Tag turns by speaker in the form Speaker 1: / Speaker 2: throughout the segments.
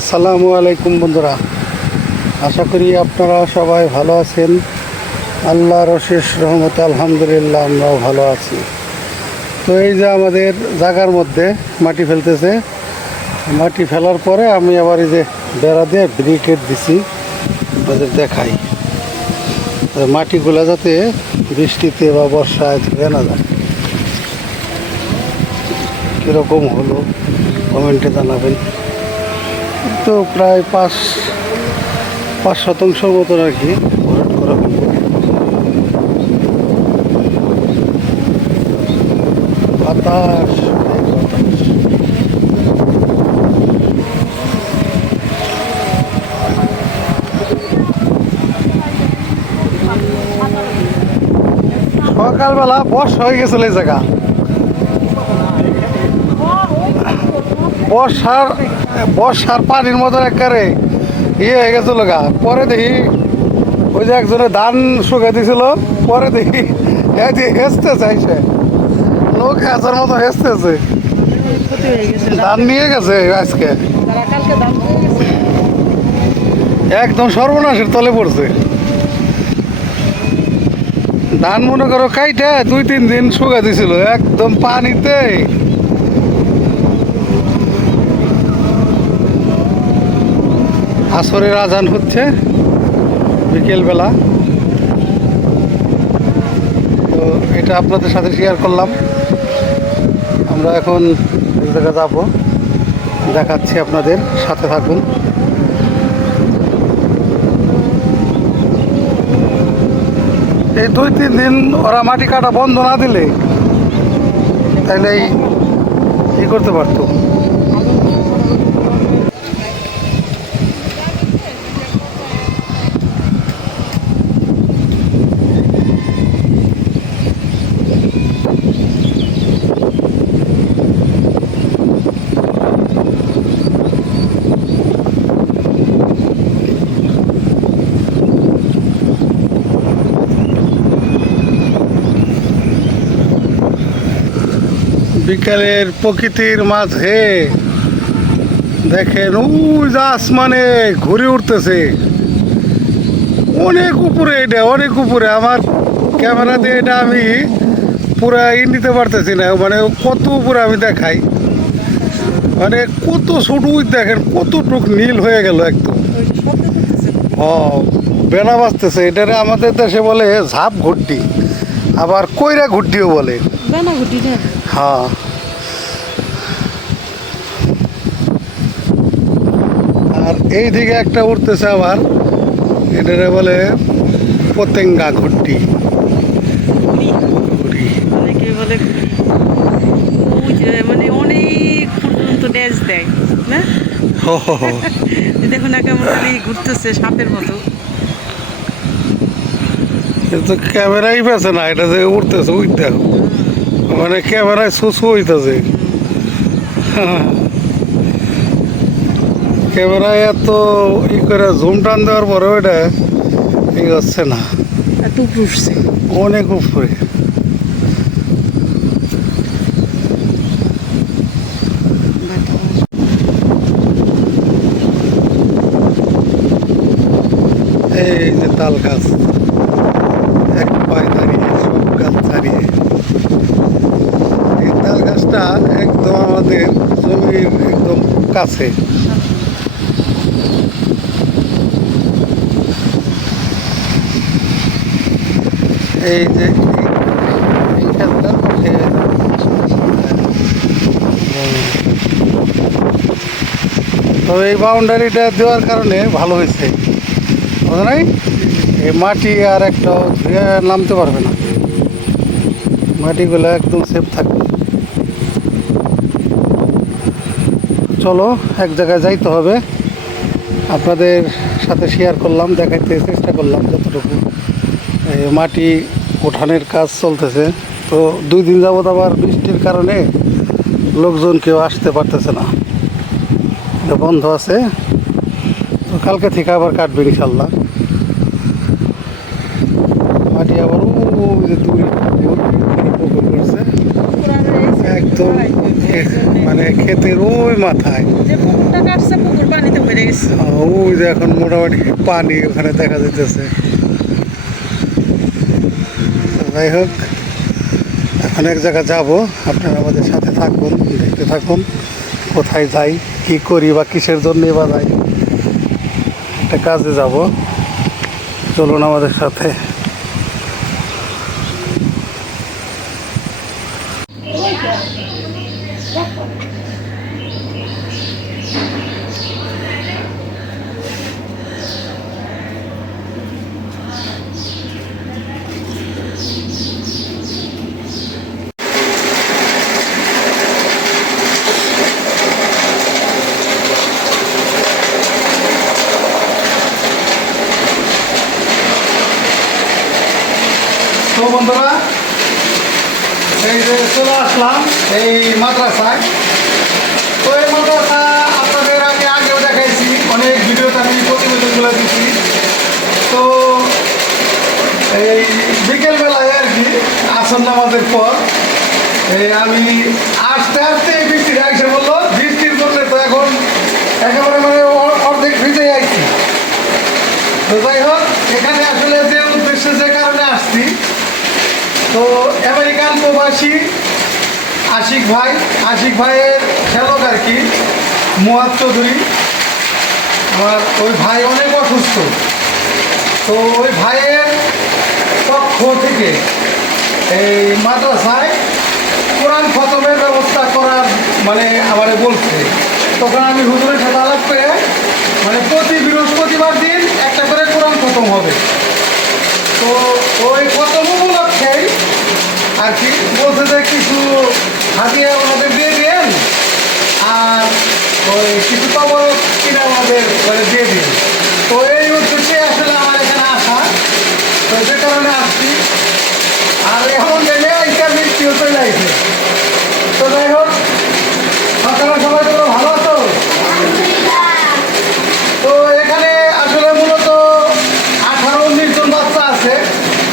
Speaker 1: আসসালামু আলাইকুম বন্ধুরা। আশা করি আপনারা সবাই ভালো আছেন। আল্লাহর অশেষ রহমতে আলহামদুলিল্লাহ আমরাও ভালো আছি। তো এই যে আমাদের জায়গার মধ্যে মাটি ফেলতেছে। মাটি ফেলার পরে আমি আবার এই যে বেড়া দিয়ে ব্রিকেট দিছি। আপনাদের দেখাই। মাটিগুলো যাতে বৃষ্টিতে বা বর্ষায় ধুয়ে না যায়। কীরকম হলো? কমেন্টে জানাবেন। তো প্রায় পাঁচ পাঁচ শতাংশ। বাতাস এই সকালবেলা বর্ষা হয়ে গেছিল এই জায়গা বর্ষার বর্ষার পানির মতন একেবারে ইয়ে হয়ে গেছিল গা পরে দেখি ওই যে একজনে ধান শুকে দিছিল, পরে দেখি হেসতে চাইছে লোক হেসার মতো হেসতেছে। ধান নিয়ে গেছে আজকে। একদম সর্বনাশের তলে পড়ছে। ধান মনে করো কাইটা, দুই, তিন দিন শুকা দিছিল, একদম পানিতে। আসরের আজান হচ্ছে বিকেলবেলা। তো এটা আপনাদের সাথে শেয়ার করলাম। আমরা এখন এক জায়গায় যাব। দেখাচ্ছি আপনাদের, সাথে থাকুন। এই দুই, তিন দিন ওরা মাটি কাটা বন্ধ না দিলে তাহলে ই করতে পারতো। বিকালের প্রকৃতির মাঝে দেখেন ওই যে আসমানে ঘুরে উঠতেছে। অনেক উপরে এটা, অনেক উপরে। আমার ক্যামেরা দিয়ে এটা আমি পুরা ই নিতে পারতেছি না মানে কত উপরে আমি দেখাই। মানে কত ছোট ওই দেখেন, কতটুক নীল হয়ে গেল একদম। ও, বেলা বাজতেছে। এটারে আমাদের দেশে বলে ঝাপ ঘুরটি, আবার কইরা ঘুরটিও বলে।
Speaker 2: দানা গুটি না
Speaker 1: হ্যাঁ। আর এই দিকে একটা উঠতেছে আবার। এটারে বলে পতেঙ্গা।
Speaker 2: অনেকে বলে মানে অনেক পর্যন্ত দেয় না। দেখুন কেমন ঘুরতেছে সাপের মতো।
Speaker 1: কিন্তু ক্যামেরাই পেছে না এটা যে উঠতেছে উঠ দেখো। মানে ক্যামেরায় সুসু হইতেছে। ক্যামেরায় এত ই করে জুম টান দেওয়ার পরে ওইটা ই হচ্ছে না। অনেক উপরে। এই যে তাল গাছ এক পায়ে দাঁড়িয়ে সব গাছ তাল গাছটা একদম আমাদের জমির একদম কাছে। এই যে তবে এই বাউন্ডারিটা দেওয়ার কারণে ভালো হয়েছে। নাই? এই মাটি আর একটা নামতে পারবে না। মাটিগুলো একদম সেফ থাকবে। চলো, এক জায়গায় যাইতে হবে। আপনাদের সাথে শেয়ার করলাম, দেখাইতে চেষ্টা করলাম যতটুকু। এই মাটি উঠানের কাজ চলতেছে। তো দুই দিন যাবৎ আবার বৃষ্টির কারণে লোকজন কেউ আসতে পারতেছে না। বন্ধ আছে। তো কালকে থেকে আবার কাটবে ইনশাল্লাহ মাটি আবার ওই যে দূরে পুকুর করছে একদম এ- মানে ক্ষেতের ওই মাথায়।
Speaker 2: পুকুর পানিতে ভরে গেছে।
Speaker 1: ওই যে এখন মোটামুটি পানি ওখানে দেখা যাইতেছে। যাই হোক এখন এক জায়গায় যাব। আপনারা আমাদের সাথে থাকুন দেখতে থাকুন কোথায় যাই কি করি বা কিসের জন্য বা যাই। একটা কাজে যাব। চলুন আমাদের সাথে। আসলাম এই মাদ্রাসায়। তো এই মাদ্রাসা আপনাদের আগে আগেও দেখাইছি, অনেক ভিডিওতে আমি প্রতিবেদনগুলো দিচ্ছি তো এই বিকেলবেলায় আর কি আসন নামাজের পর এই আমি আসতে আসতে এই বৃষ্টির এসে বলল বৃষ্টির জন্য তো এখন একেবারে মানে অর্ধেক ভিজে আইছি। তো যাই হোক, এখানে আসলে যে উদ্দেশ্যে যে কারণে আসছি, তো আমেরিকান প্রবাসী আশিক ভাই, আশিক ভাইয়ের শ্যালক আর কি মুয়াদ চৌধুরী। আমার ওই ভাই অনেক অসুস্থ। তো ওই ভাইয়ের পক্ষ থেকে এই মাদ্রাসায় কোরআন খতমের ব্যবস্থা করার মানে আমারে বলছে। তখন আমি হুজুরের সাথে আলাপ করে মানে প্রতি বৃহস্পতিবার দিন একটা করে কোরআন খতম হবে। তো ওই খতম উপলক্ষেই আর কি বলতে যে কিছু হাতিয়ে আমাদের দিয়ে দিন আর ওই কিছু খবর কিনে আমাদের মানে দিয়ে দিন তো এই উদ্দেশ্যে আসলে আমার এখানে আসা তো যে কারণে আসছি আর এখন গেলে এইটা বৃষ্টিও চলে আসছে তো যাই হোক সকালে সবাই তো ভালো আছো তো এখানে আসলে মূলত আঠারো উনিশ জন বাচ্চা আছে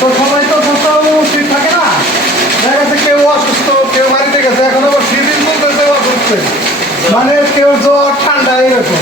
Speaker 1: তো সবাই তো সুস্থ উচিত থাকে না দেখা গেছে কেউ অসুস্থ কেউ বাড়িতে গেছে এখন আবার সিজন চলতেছে অসুস্থ মানে কেউ জ্বর ঠান্ডা এরকম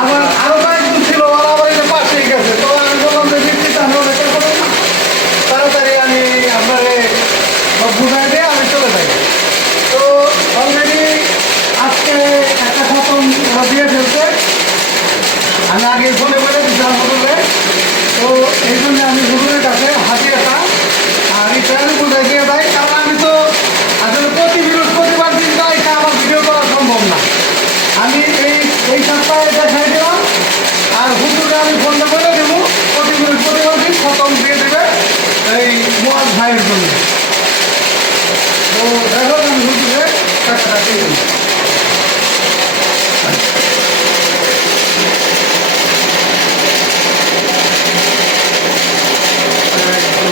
Speaker 1: আমার আরও কয়েকজন ছিল ওরা আবার এই যে পাশেই গেছে তো আমি বললাম যে বৃষ্টিটা আমি অনেকটা করব না তাড়াতাড়ি আমি আপনারে বুঝাই দিয়ে আমি চলে যাই তো অলরেডি আজকে একটা খতম ওরা দিয়ে ফেলছে আমি আগে ফোনে বলে দিচ্ছিলাম হুজুরে তো এই জন্য আমি হুজুরের কাছে হাতিয়াটা আর এই ট্রেনগুলো দিয়ে দেয় কারণ আমি তো আসলে প্রতি বৃহস্পতিবার দিন তো এটা আমার ভিডিও করা সম্ভব না আমি এই এই সপ্তাহে দেখাই দিলাম আর হুজুরে আমি ফোনটা বলে দেবো প্রতি বৃহস্পতিবার দিন খতম দিয়ে দেবে এই মোয়াজ ভাইয়ের জন্য তো দেখো আমি হুজুরে টাকাটা দিয়ে দিই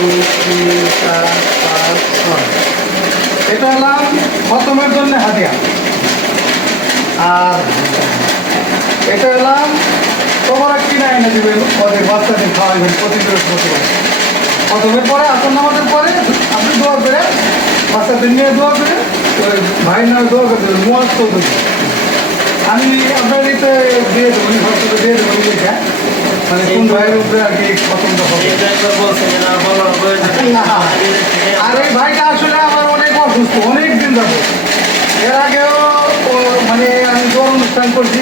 Speaker 1: দুই, তিন, চার, পাঁচ, ছয়। এটা হলাম খতমের জন্য হাতিয়া আর এটা হলাম তোমরা কিনে এনে দেবেন ওদের বাচ্চাদের খাওয়াবেন প্রতি বৃহস্পতিবার খতমের পরে আসন নামাজের পরে আপনি দোয়া করে বাচ্চাদের নিয়ে দোয়া করে, ওই ভাই না দোয়া করে দেবেন, মুয়াজ আমি আপনার এতে দিয়ে দেবো দিয়ে দেবো মানে কোন ভাইয়ের উপরে আর না। আর এই ভাইটা আসলে আমার অনেক অসুস্থ অনেক দিন যাব এর আগেও মানে আমি দোয়ার অনুষ্ঠান করছি।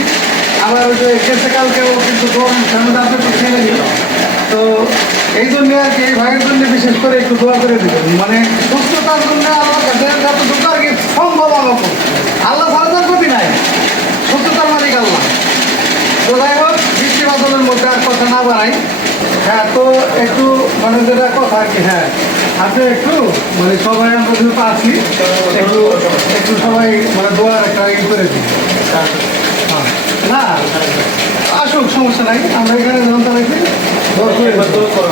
Speaker 1: আবার ওই যে গেছে কালকেও, কিন্তু দোয়ার অনুষ্ঠান আপনি তো ছিলেনই তো এই জন্য আর কি, এই ভাইয়ের জন্য বিশেষ করে একটু দোয়া করে দিবেন। মানে সুস্থতার জন্য আমার কাছে যতটুকু আর কি সম্ভব আমাকে আল্লাহ সালাদার ক্ষতি নাই? সুস্থতার মালিক আল্লাহ। তো যাই হোক বৃষ্টি বাদলের মধ্যে আর কথা না বাড়াই। হ্যাঁ তো একটু মানে যেটা কথা আর কি হ্যাঁ। আপনি একটু মানে সবাই আমরা যেহেতু আছি, একটু একটু সবাই মানে দোয়ার একটা ই করে দিই। হ্যাঁ। না, আসুক, সমস্যা নাই। আমরা এখানে যখন তাদেরকে দোয়া করে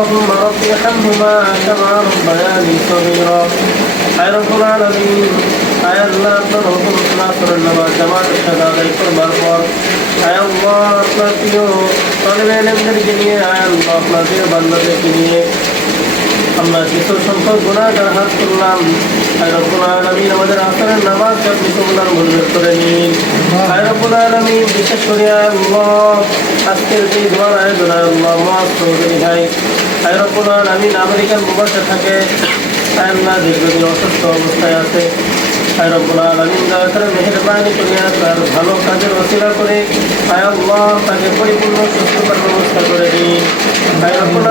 Speaker 3: اللهم رب ارحمهما كما ربياني صغيرا আয় রব্বুল আলামিন আয় আল্লাহ আপনার হুকুম নাসরের নামাজ জামাতের সাথে আদায় করবার পর আয় আল্লাহ আপনার প্রিয় তলেবে এলেমদেরকে নিয়ে আয় আল্লাহ আপনার প্রিয় বান্দাদেরকে নিয়ে আমরা কিছু সংখ্যক গুণাগার হাত করলাম আমাদের আসরের নামাজ আপনি কবুলার মঞ্জুর করে নিন। বিশেষ করে আজকের যে দোয়ার আয়োজন ভাই। আমেরিকান থাকে দীর্ঘদিন অসুস্থ অবস্থায় আছে। আয় রব্বুল আলামিন দয়া করে মেহেরবানি ভালো কাজের অসিলা করে আয় আল্লাহ তাকে পরিপূর্ণ সুস্থতার ব্যবস্থা করে দিন। আয় রব্বুল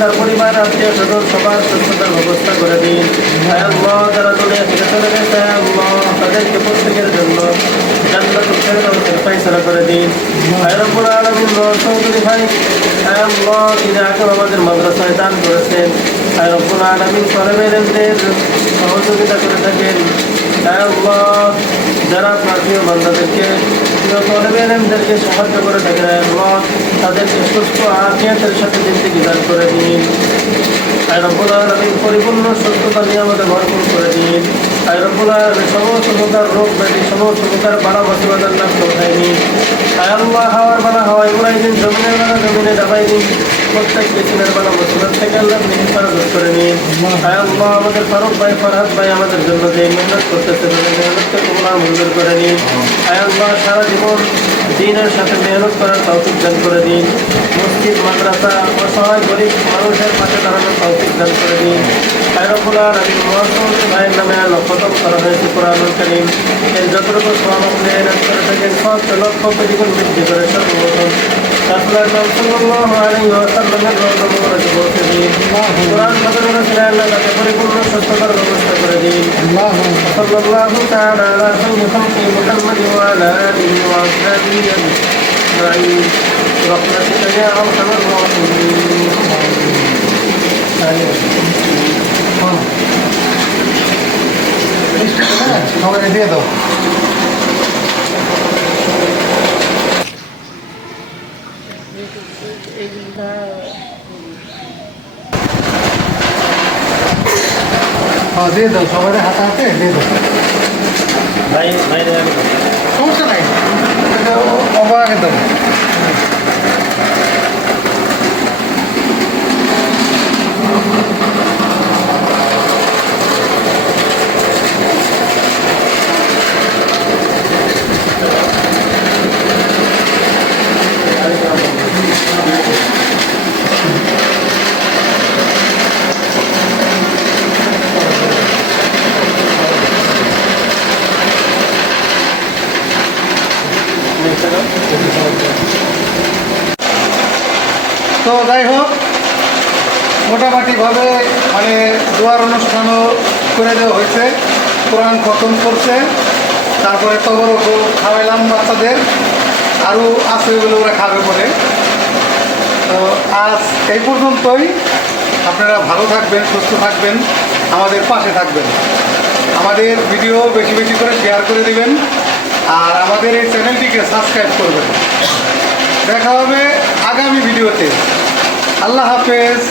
Speaker 3: তার পরিবার, আত্মীয় স্বজন, সবার সুস্থতার ব্যবস্থা করে দিন। আয় আল্লাহ যারা আল্লাহ তাদেরকে প্রত্যেকের জন্য জান্নাতুল করে দিন। আয় রব্বুল আলামিন চৌধুরী ভাই তিনি আগে আমাদের মাদ্রাসায় দান করেছেন। আয় রব্বুল সরবেরের সহযোগিতা করে থাকেন। আল্লাহ যারা আপনার প্রিয় বান্দাদেরকে প্রিয় তলবেদেরকে সাহায্য করে থাকেন আল্লাহ তাদেরকে সুস্থ আফিয়াতের সাথে জিন্দিগি দান করে দিন। আর রব্বুল আলামিন পরিপূর্ণ সুস্থতা নিয়ে আমাদের ভরপুর করে দিন। আয় রব্বুল আলামিন সমস্ত প্রকার রোগ ব্যাধি সমস্ত প্রকার বাড়া বসবাদার নাম কোথায় নিন আয় আল্লাহ হাওয়ার বানা হাওয়াই উড়াই দিন, জমিনের বানা জমিনে ডাবাই দিন। প্রত্যেক বেসিনের বানা বসবাদ থেকে আল্লাহ আপনি হেফাজত করে নিন। আয় আমাদের ফারুক ভাই, ফরহাদ ভাই আমাদের জন্য যে মেহনত করতেছে তাদের মেহনতকে কবুলার মঞ্জুর করে নিন। আয় সারা জীবন দিনের সাথে মেহনত করার তৌফিক দান করে দিন। মসজিদ, মাদ্রাসা অসহায় গরিব মানুষের পাশে দাঁড়ানোর তৌফিক দান করে দিন। আয়রফুলার আমি মহাসম ভাইয়ের নামে লক্ষতম করা হয়েছে কোরআনুল করিম এর যতটুকু সমাগম নেন করে থাকেন সব লক্ষ কোটি গুণ বৃদ্ধি করে সর্বপ্রথম রাসূলের নাম সাল্লাল্লাহু আলাইহি ওয়াসাল্লামের রওজা মুবারকে পৌঁছে দিন কোরআন খতমের ছিলেন আল্লাহ তাকে পরিপূর্ণ সুস্থতার ব্যবস্থা করে দিন
Speaker 1: اللهم
Speaker 3: صلى الله تعالى على خير خلق محمد وعلى اله واصحابه اجمعين برحمتك يا ارحم الراحمين
Speaker 1: সবাই দিয়ে দাও হ্যাঁ দিয়ে দাও সবাই হাতে হাতে দিয়ে দাও সমস্যা নাই অবাকে দাও তো যাই হোক, মোটামুটিভাবে মানে দোয়ার অনুষ্ঠানও করে দেওয়া হয়েছে। কোরআন খতম করছে, তারপরে তবর খাওয়াইলাম বাচ্চাদের, আরও আছে ওগুলো ওরা খাবে পরে তো আজ এই পর্যন্তই। আপনারা ভালো থাকবেন, সুস্থ থাকবেন, আমাদের পাশে থাকবেন। আমাদের ভিডিও বেশি বেশি করে শেয়ার করে দিবেন। আর আমাদের এই চ্যানেলটিকে সাবস্ক্রাইব করবেন। দেখা হবে আগামী ভিডিওতে। আল্লাহ হাফেজ।